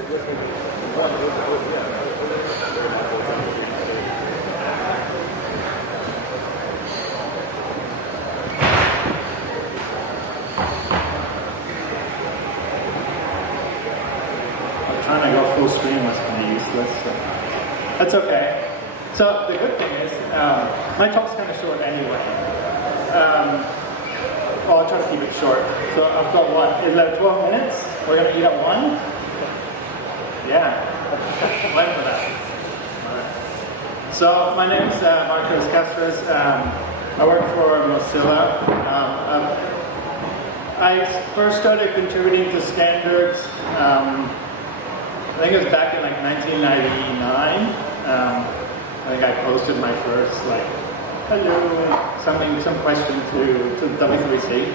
Trying to go full screen was kind of useless. So that's okay. So the good thing is, my talk's kind of short anyway. I'll try to keep it short. So I've got what, 12 minutes? We're going to eat at 1? Yeah. Plan for that. All right. So my name is Caceres. I work for Mozilla. I first started contributing to standards. I think it was back in like 1999. I think I posted my first like, hello, some question to W3C.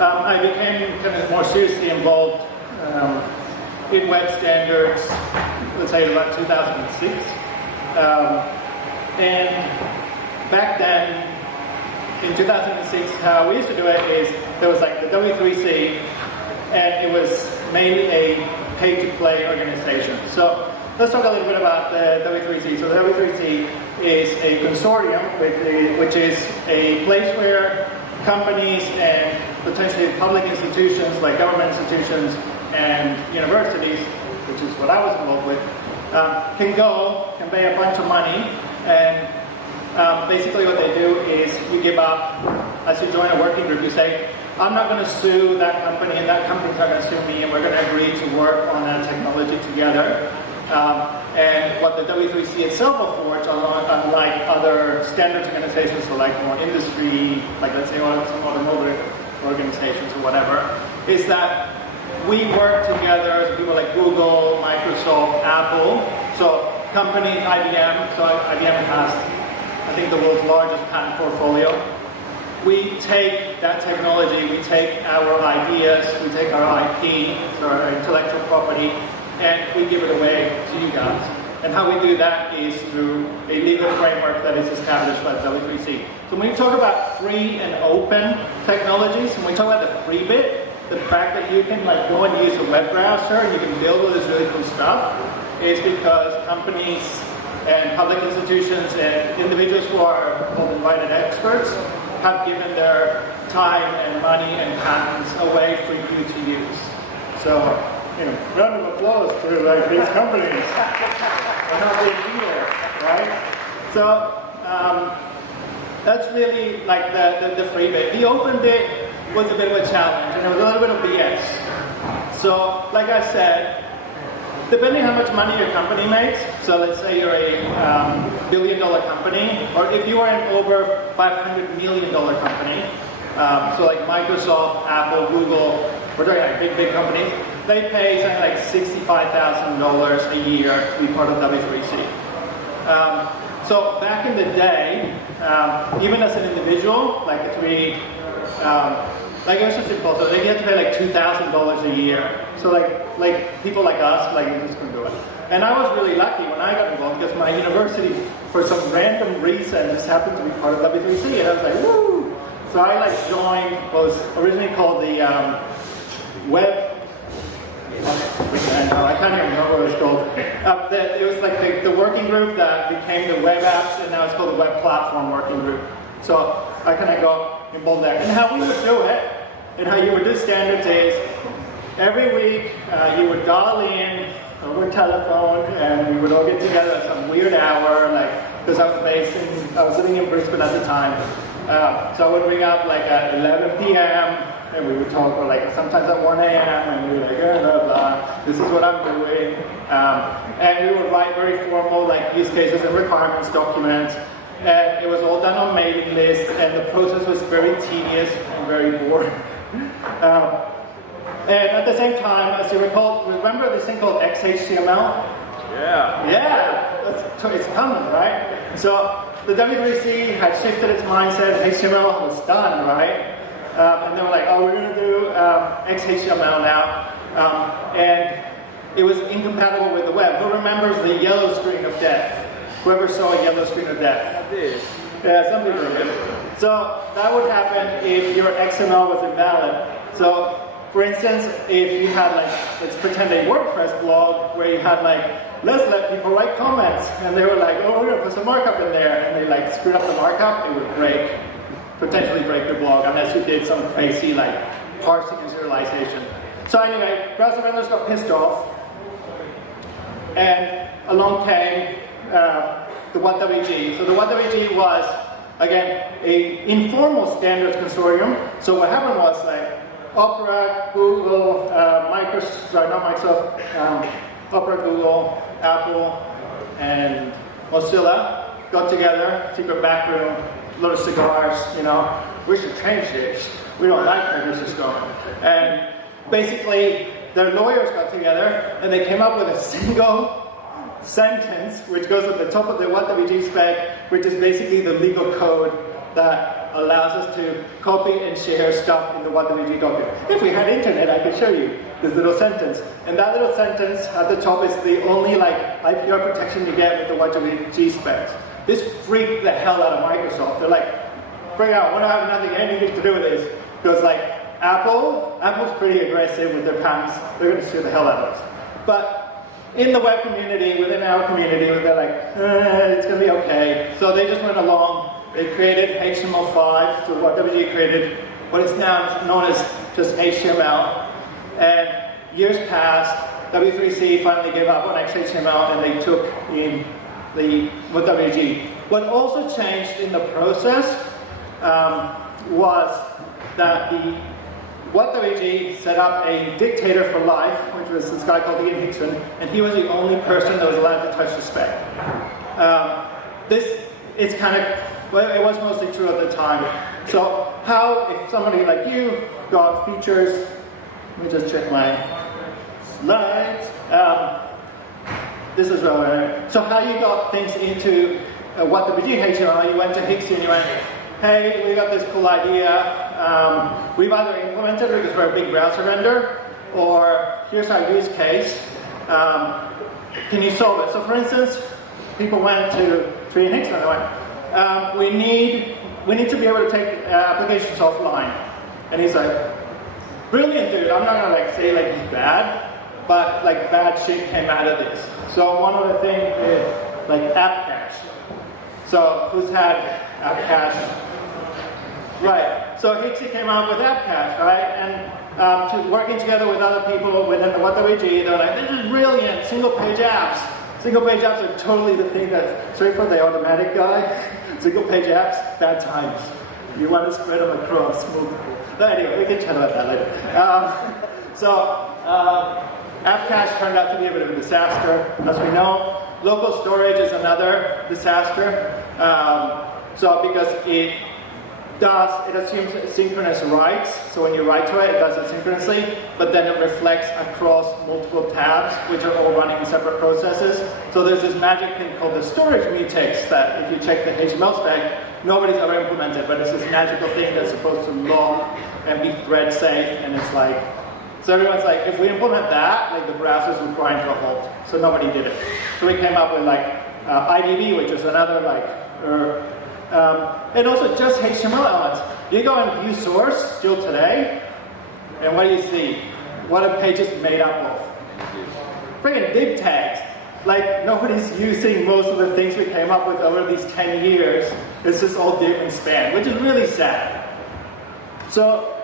I became kind of more seriously involved in web standards, let's say about 2006. And back then, in 2006, how we used to do it is there was like the W3C, and it was mainly a pay-to-play organization. So let's talk a little bit about the W3C. So the W3C is a consortium, which is a place where companies and potentially public institutions, like government institutions and universities, which is what I was involved with, can pay a bunch of money, and basically what they do is you give up, as you join a working group, you say, I'm not going to sue that company, and that company's not going to sue me, and we're going to agree to work on that technology together. And what the W3C itself affords, unlike other standards organizations, so like more industry, like let's say some automotive organizations or whatever, is that we work together as people like Google, Microsoft, Apple, so companies, IBM, so IBM has, I think, the world's largest patent portfolio. We take that technology, we take our ideas, we take our IP, so our intellectual property, and we give it away to you guys. And how we do that is through a legal framework that is established by W3C. So when we talk about free and open technologies, when we talk about the free bit, the fact that you can like go and use a web browser and you can build all this really cool stuff, is because companies and public institutions and individuals who are called invited experts have given their time and money and patents away for you to use. So, round of applause to like these companies for not being here, right? So that's really like the free bit. The open bit was a bit of a challenge, and it was a little bit of BS. So, like I said, depending how much money your company makes, so let's say you're a billion-dollar company, or if you are an over $500 million company, so like Microsoft, Apple, Google, we're talking like big companies, they pay something like $65,000 a year to be part of W3C. So back in the day, even as an individual, like like it was just simple, so they had to pay like $2,000 a year. So like people like us, like we just couldn't do it. And I was really lucky when I got involved because my university, for some random reason, just happened to be part of W3C, and I was like, woo! So I like joined what was originally called the Web. I can't even remember what it was called. It was like the working group that became the web apps, and now it's called the Web Platform Working Group. So I kind of got involved there. And how we would do it, and how you would do standards is, every week you would dial in over telephone, and we would all get together at some weird hour, like, because I was living in Brisbane at the time. So I would ring up like at 11 p.m. and we would talk, or like sometimes at 1 a.m. and we were like, blah, blah, this is what I'm doing. And we would write very formal like use cases and requirements documents. And it was all done on mailing lists, and the process was very tedious and very boring. And at the same time, as you recall, remember this thing called XHTML? Yeah, it's coming, right? So the W3C had shifted its mindset, HTML was done, right? And they were like, oh, we're going to do XHTML now. And it was incompatible with the web. Who remembers the yellow screen of death? Whoever saw a yellow screen of death? I did. Yeah, some people remember. So that would happen if your XML was invalid. So for instance, if you had like, let's pretend a WordPress blog where you had like, let's let people write comments, and they were like, oh, we're gonna put some markup in there, and they like screwed up the markup, it would break, potentially break your blog, unless you did some crazy like parsing and serialization. So anyway, browser vendors got pissed off, and along came the W3C. So the W3C was, again, an informal standards consortium. So what happened was like Opera, Google, Microsoft, sorry, not Microsoft, Opera, Google, Apple, and Mozilla got together, secret back room, a lot of cigars, you know, we should change this. We don't like where this is going. And basically, their lawyers got together and they came up with a single sentence which goes at the top of the W3C spec, which is basically the legal code that allows us to copy and share stuff in the W3C document. If we had internet, I could show you this little sentence. And that little sentence at the top is the only like IPR protection you get with the W3C specs. This freaked the hell out of Microsoft. They're like, bring out, we don't have nothing anything to do with this. Because like Apple's pretty aggressive with their patents. They're going to sue the hell out of us. But in the web community, within our community, they're like, it's going to be okay. So they just went along. They created HTML5, so what W3C created what is now known as just HTML. And years passed, W3C finally gave up on XHTML and they took in the W3C. What also changed in the process was that the W3C set up a dictator for life, which was this guy called Ian Hickson, and he was the only person that was allowed to touch the spec. It's kind of, well, it was mostly true at the time. So how, if somebody like you got features, let me just check my slides. This is relevant. So how you got things into W3C HTML, you went to Hickson and you went, hey, we got this cool idea. We've either implemented it because we're a big browser vendor, or here's our use case. Can you solve it? So for instance, people went to Ian Hickson and they went, we need to be able to take applications offline. And he's like, brilliant, dude. I'm not gonna like say like he's bad, but like bad shit came out of this. So one of the things is like app cache. So who's had app cache? Right. So Hicksy came out with app cache, right? And working together with other people within the W3C, they're like, this is brilliant. Single page apps. Single page apps are totally the thing that, straight for the automatic guy. Single page apps, bad times. You want to spread them across multiple. But anyway, we can chat about that later. App cache turned out to be a bit of a disaster, as we know. Local storage is another disaster. Because it assumes synchronous writes, so when you write to it, it does it synchronously, but then it reflects across multiple tabs, which are all running in separate processes. So there's this magic thing called the storage mutex that if you check the HTML spec, nobody's ever implemented, but it's this magical thing that's supposed to log and be thread safe, and it's like, so everyone's like, if we implement that, like the browsers would grind to a halt. So nobody did it. So we came up with like IDB, which is another like, and also just HTML elements. You go and view source still today, and what do you see? What a page is made up of. Friggin' div tags. Like nobody's using most of the things we came up with over these 10 years. It's just all div and span, which is really sad. So,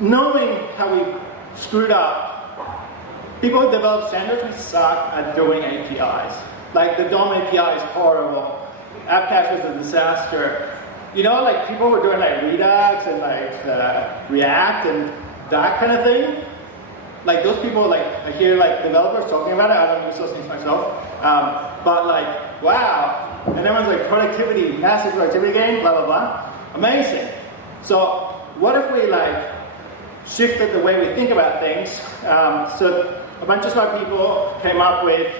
knowing how we screwed up, people who develop standards, we suck at doing APIs. Like the DOM API is horrible. App cache is a disaster. You know, like people were doing like Redux and like React and that kind of thing. Like those people, like I hear like developers talking about it. I don't use those things myself, but like wow. And everyone's like productivity, massive productivity gain, blah blah blah. Amazing. So what if we like shifted the way we think about things? So a bunch of smart people came up with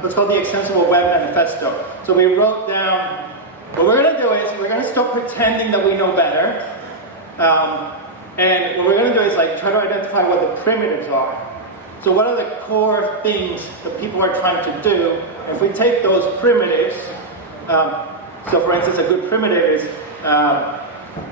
what's called the Extensible Web Manifesto. So we wrote down, what we're going to do is we're going to stop pretending that we know better. And what we're going to do is like try to identify what the primitives are. So what are the core things that people are trying to do? If we take those primitives, so for instance a good primitive is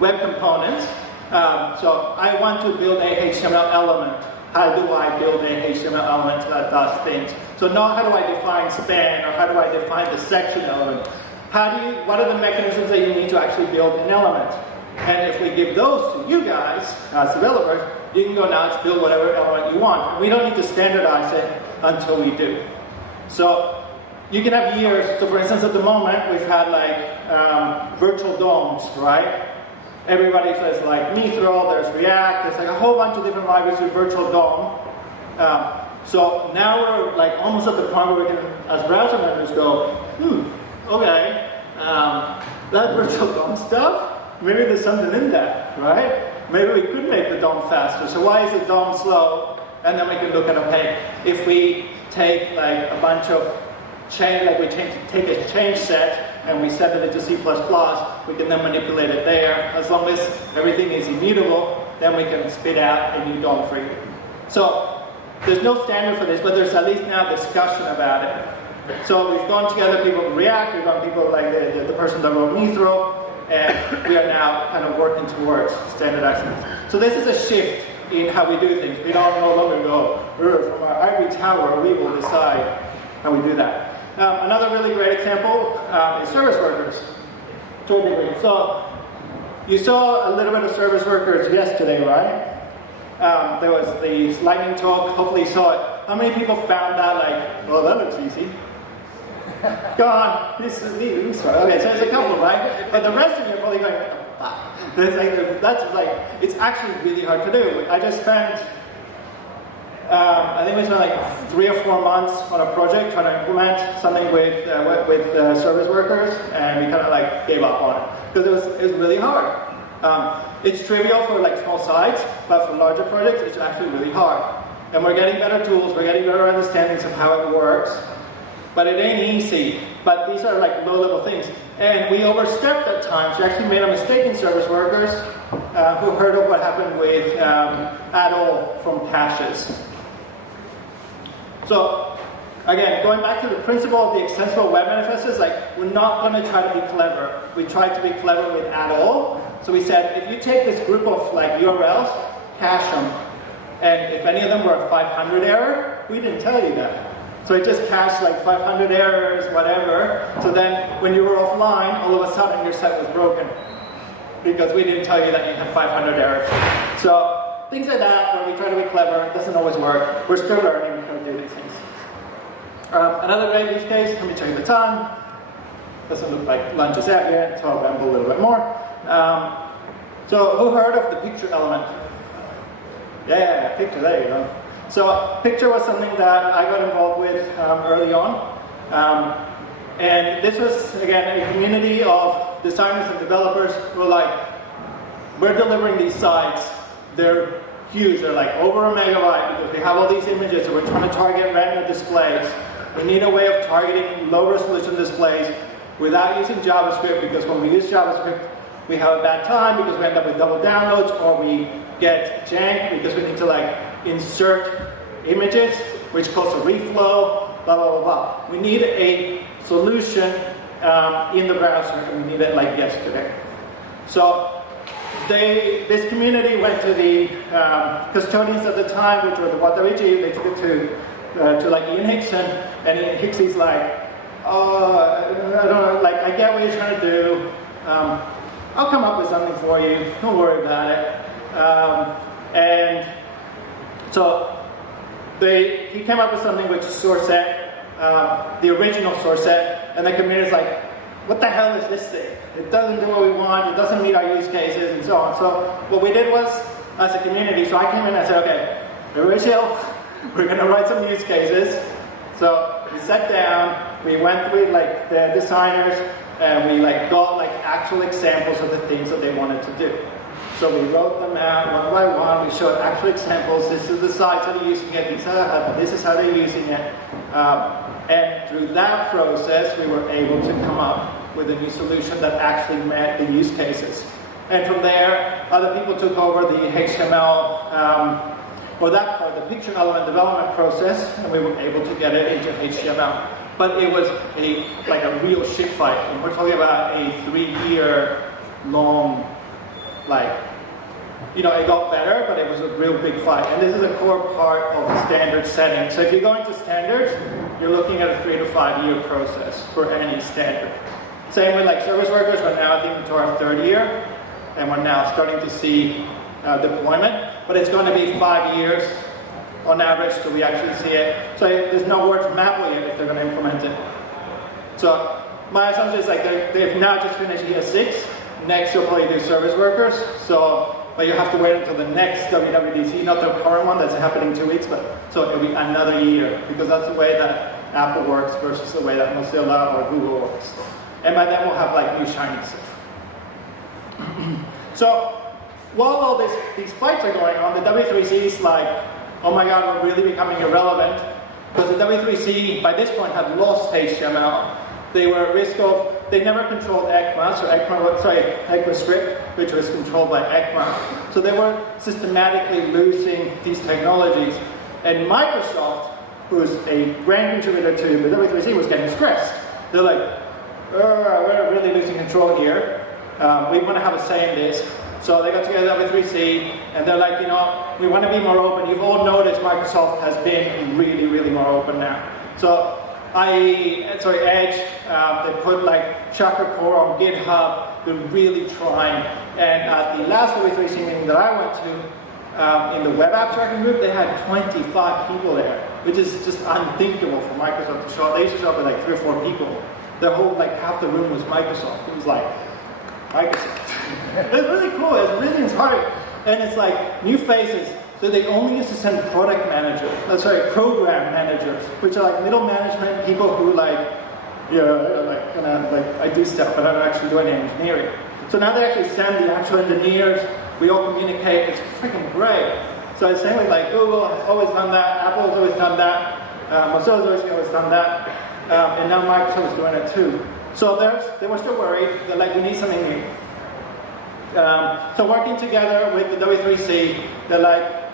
web components. So I want to build a HTML element. How do I build a HTML element that does things? So not how do I define span or how do I define the section element. What are the mechanisms that you need to actually build an element? And if we give those to you guys as developers, you can go now and build whatever element you want. We don't need to standardize it until we do. So you can have years. So for instance, at the moment, we've had like virtual DOMs, right? Everybody says like Mithral, there's React, there's like a whole bunch of different libraries with virtual DOM. So now we're like almost at the point where we can, as browser members, go, okay, that virtual DOM stuff, maybe there's something in that, right? Maybe we could make the DOM faster. So why is the DOM slow? And then we can look at, okay, if we take like a bunch of change, like we take a change set and we set it into C++, we can then manipulate it there. As long as everything is immutable, then we can spit out a new DOM for you. So there's no standard for this, but there's at least now discussion about it. So we've gone together, people from React, we've got people like the person that wrote Mithral, and we are now kind of working towards standardizing this. So this is a shift in how we do things. We don't no longer go, from our ivory tower, we will decide how we do that. Another really great example is service workers. So you saw a little bit of service workers yesterday, right? There was the lightning talk, hopefully you saw it. How many people found that like, well, that looks easy? Go on, this is me. Okay, so there's a couple, right? But the rest of you are probably going, that's like, it's actually really hard to do. I just spent, I think we spent like 3 or 4 months on a project trying to implement something with service workers, and we kind of like gave up on it because it was really hard. It's trivial for like small sites, but for larger projects, it's actually really hard. And we're getting better tools, we're getting better understandings of how it works. But it ain't easy. But these are like low-level things. And we overstepped at times. We actually made a mistake in service workers who heard of what happened with at-all from caches. So, again, going back to the principle of the extensible web manifesto, is like, we're not going to try to be clever. We tried to be clever with at-all. So we said, if you take this group of like URLs, cache them. And if any of them were a 500 error, we didn't tell you that. So it just cached like 500 errors, whatever. So then when you were offline, all of a sudden your site was broken. Because we didn't tell you that you had 500 errors. So things like that, where we try to be clever, it doesn't always work. We're still learning how to do these things. Another great use case, let me check the time. Doesn't look like lunch is out yet, so I'll ramble a little bit more. So who heard of the picture element? Yeah, picture, there you go. So picture was something that I got involved with early on. And this was, again, a community of designers and developers who were like, we're delivering these sites. They're huge. They're like over a megabyte because we have all these images and we're trying to target random displays. We need a way of targeting low resolution displays without using JavaScript, because when we use JavaScript, we have a bad time because we end up with double downloads, or we get jank because we need to like insert images, which causes a reflow, blah, blah, blah, blah. We need a solution in the browser, and we need it like yesterday. So this community went to the custodians at the time, which were the W3C. They took it to like Ian Hickson, and Ian Hickson's like, I don't know, like, I get what you're trying to do. I'll come up with something for you. Don't worry about it. And so he came up with something which is source set, the original source set, and the community's like, what the hell is this thing? It doesn't do what we want, it doesn't meet our use cases, and so on. So what we did was, as a community, so I came in and I said, okay, everybody chill, we're going to write some use cases. So we sat down, we went with like the designers, and we like got like actual examples of the things that they wanted to do. So we wrote them out one by one. We showed actual examples. This is the sites that are using it. This is how they're using it. And through that process, we were able to come up with a new solution that actually met the use cases. And from there, other people took over the HTML, or that part, the picture element development process, and we were able to get it into HTML. But it was like a real shit fight. And we're talking about a 3-year long, like, it got better, but it was a real big fight. And this is a core part of standard setting. So if you go into standards, you're looking at a 3 to 5 year process for any standard. Same with like service workers, we're now I think into our 3rd year, and we're now starting to see deployment, but it's going to be 5 years on average till we actually see it. So there's nowhere to map yet if they're going to implement it. So my assumption is like they've now just finished year 6. Next you'll probably do service workers. But you have to wait until the next WWDC, not the current one that's happening in 2 weeks, but so it'll be another year, because that's the way that Apple works versus the way that Mozilla or Google works. And by then we'll have like new shiny stuff. So while all these fights are going on, the W3C is like, oh my god, we're really becoming irrelevant, because the W3C by this point had lost HTML. They were at risk of, they never controlled ECMA, so ECMAScript, which was controlled by ECMA. So they were systematically losing these technologies. And Microsoft, who's a grand contributor to the W3C, was getting stressed. They're like, we're really losing control here. We want to have a say in this. So they got together W3C, and they're like, we want to be more open. You've all noticed Microsoft has been really, really more open now. So Edge, they put like Chakra Core on GitHub. They're really trying. And at the last W3C meeting that I went to, in the web apps tracking group, they had 25 people there, which is just unthinkable for Microsoft to show up. They used to show up with like 3 or 4 people. The whole, like half the room was Microsoft. It was like, Microsoft. It's really cool, it's really inspiring. And it's like new faces. So they only used to send program managers, which are like middle management people who I do stuff, but I don't actually do any engineering. So now they actually send the actual engineers, we all communicate, it's freaking great. So it's saying like Google has always done that, Apple has always done that, Mozilla's always done that, and now Microsoft is doing it too. So they were still worried, they're like, we need something new. So working together with the W3C, they're like,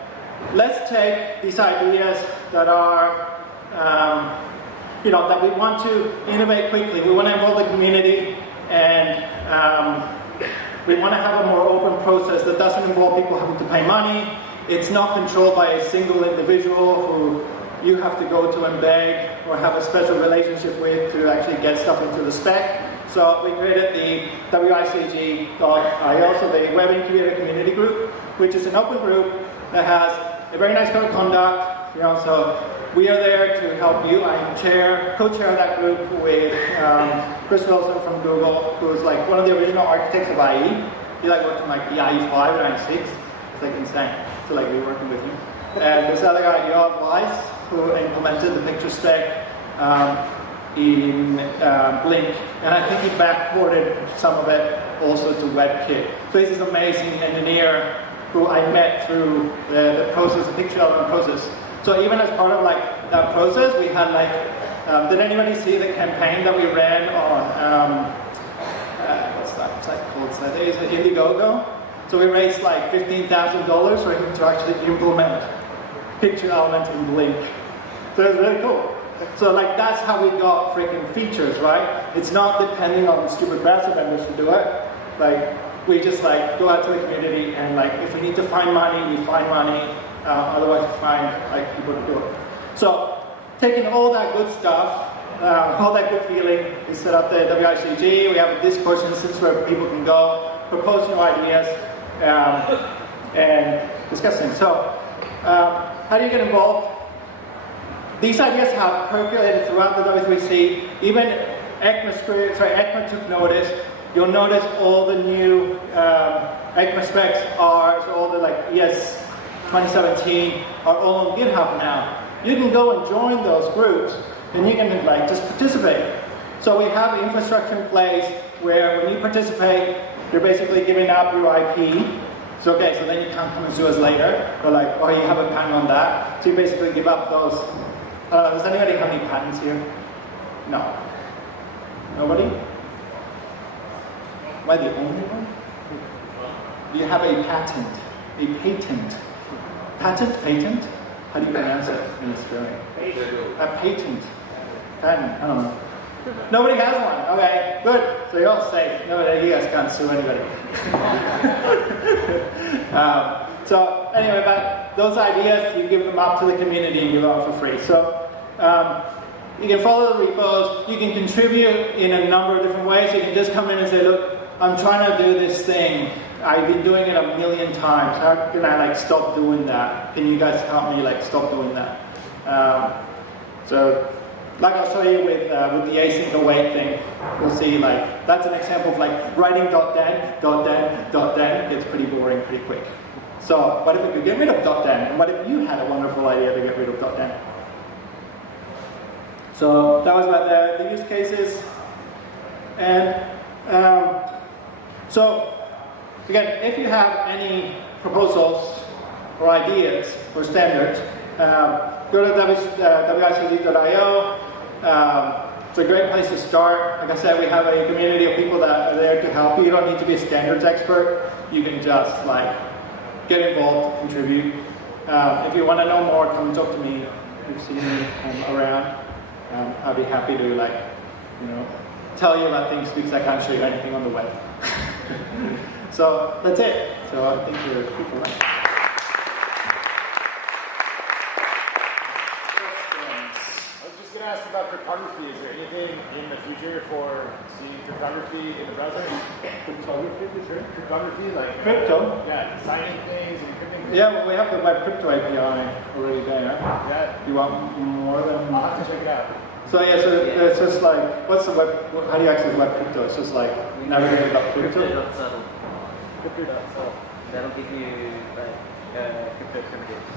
let's take these ideas that are, that we want to innovate quickly. We want to involve the community, and we want to have a more open process that doesn't involve people having to pay money. It's not controlled by a single individual who you have to go to and beg or have a special relationship with to actually get stuff into the spec. So we created the WICG.io, so the Web Incubator community group, which is an open group that has a very nice code of conduct. So we are there to help you. I'm co-chair of that group with Chris Wilson from Google, who is like one of the original architects of IE. He worked on the IE 5 and IE 6. It's like insane. So we were working with him. And this other guy, Yoav Weiss, who implemented the picture spec in Blink, and I think he backported some of it also to WebKit. So he's this amazing engineer who I met through the process, the picture element process. So even as part of that process, we had did anybody see the campaign that we ran on, what's that site called? It's Indiegogo. So we raised $15,000 for him to actually implement picture element in Blink. So it's really cool. So that's how we got freaking features, right? It's not depending on stupid browser vendors to do it. We just go out to the community, and if we need to find money, we find money. Otherwise we find people to do it. So taking all that good stuff, all that good feeling, we set up the WICG. We have a Discourse instance where people can go, propose new ideas, and discuss things. So how do you get involved? These ideas have percolated throughout the W3C. Even ECMA took notice. You'll notice all the new ECMA specs so all the ES 2017 are all on GitHub now. You can go and join those groups, and you can just participate. So we have infrastructure in place where when you participate, you're basically giving up your IP. So then you can't come and sue us later. Or you have a patent on that. So you basically give up those. Does anybody have any patents here? No. Nobody? Am I the only one? Do you have a patent? A patent? Patent? How do you pronounce it in Australia? A patent. Patent. I don't know. Nobody has one. Okay, good. So you're all safe. No, you guys can't sue anybody. So anyway, but those ideas, you give them up to the community and give them out for free. So you can follow the repos, you can contribute in a number of different ways. You can just come in and say, look, I'm trying to do this thing. I've been doing it a million times. How can I stop doing that? Can you guys help me stop doing that? So like I'll show you with the async await thing, you'll see that's an example of writing .den, .den gets pretty boring pretty quick. So what if we could get rid of .den? And what if you had a wonderful idea to get rid of .den? So that was about the use cases. And so again, if you have any proposals or ideas for standards, go to W3C.io. It's a great place to start. Like I said, we have a community of people that are there to help you. You don't need to be a standards expert. You can just get involved, contribute. If you want to know more, come talk to me. You've seen me around. I'll be happy to tell you about things because I can't show you anything on the web. So that's it. So I think you're good for lunch. I was just going to ask about cryptography. Is there anything in the future for seeing cryptography in the browser? Cryptography, sure. Cryptography, crypto? Yeah, signing things and encrypting things. Yeah, well, we have the Web Crypto API already there. Yeah. You want more than? I'll have to check it out. So yeah, so it's just what's the web? How do you access Web Crypto? It's just navigator.crypto. Crypto.subtle. Crypto.subtle. That'll give you crypto primitives.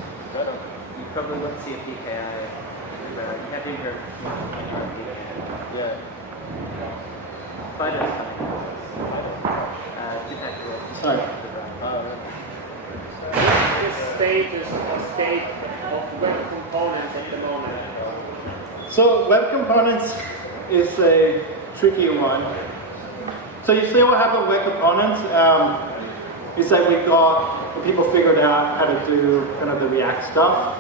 You probably won't see a PKI. You have to enter. Yeah. Fido is fine. Sorry. The state of web components at the moment. So web components is a tricky one. So you see what happened with web components is that people figured out how to do kind of the React stuff.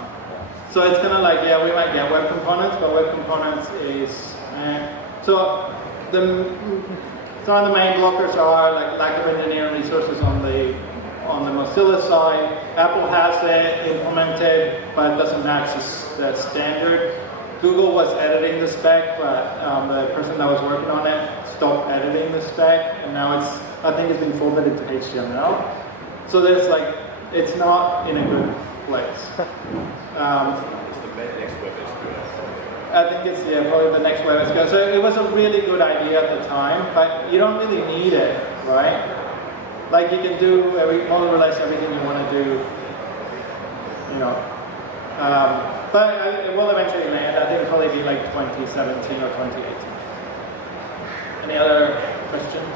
So it's kind of we might get web components, but web components is so some of the main blockers are lack of engineering resources on the Mozilla side. Apple has it implemented, but it doesn't match the standard. Google was editing the spec, but the person that was working on it stopped editing the spec, and now I think it's been formatted to HTML. So there's it's not in a good place. It's the next web SQL. I think it's probably the next web SQL. So it was a really good idea at the time, but you don't really need it, right? You can do more or less everything you want to do, but it will eventually land. I think it'll probably be 2017 or 2018. Any other questions?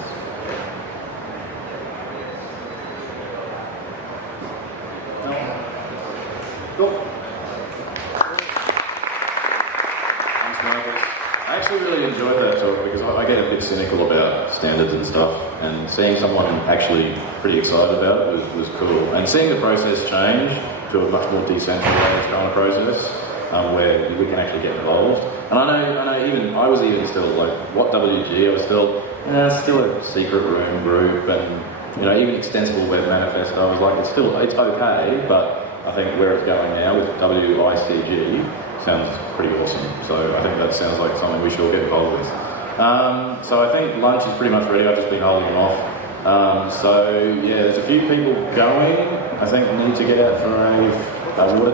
No? Cool. I actually really enjoyed that talk because I get a bit cynical about standards and stuff, and seeing someone actually pretty excited about it was cool. And seeing the process change to a much more decentralized kind of process where we can actually get involved. And I know I was even still what WG, I was still a secret room group, and even extensible Web Manifesto, I was it's okay, but I think where it's going now with WICG sounds pretty awesome. So I think that sounds like something we should all get involved with. So I think lunch is pretty much ready. I've just been holding them off. So yeah, there's a few people going. I think we need to get out for a water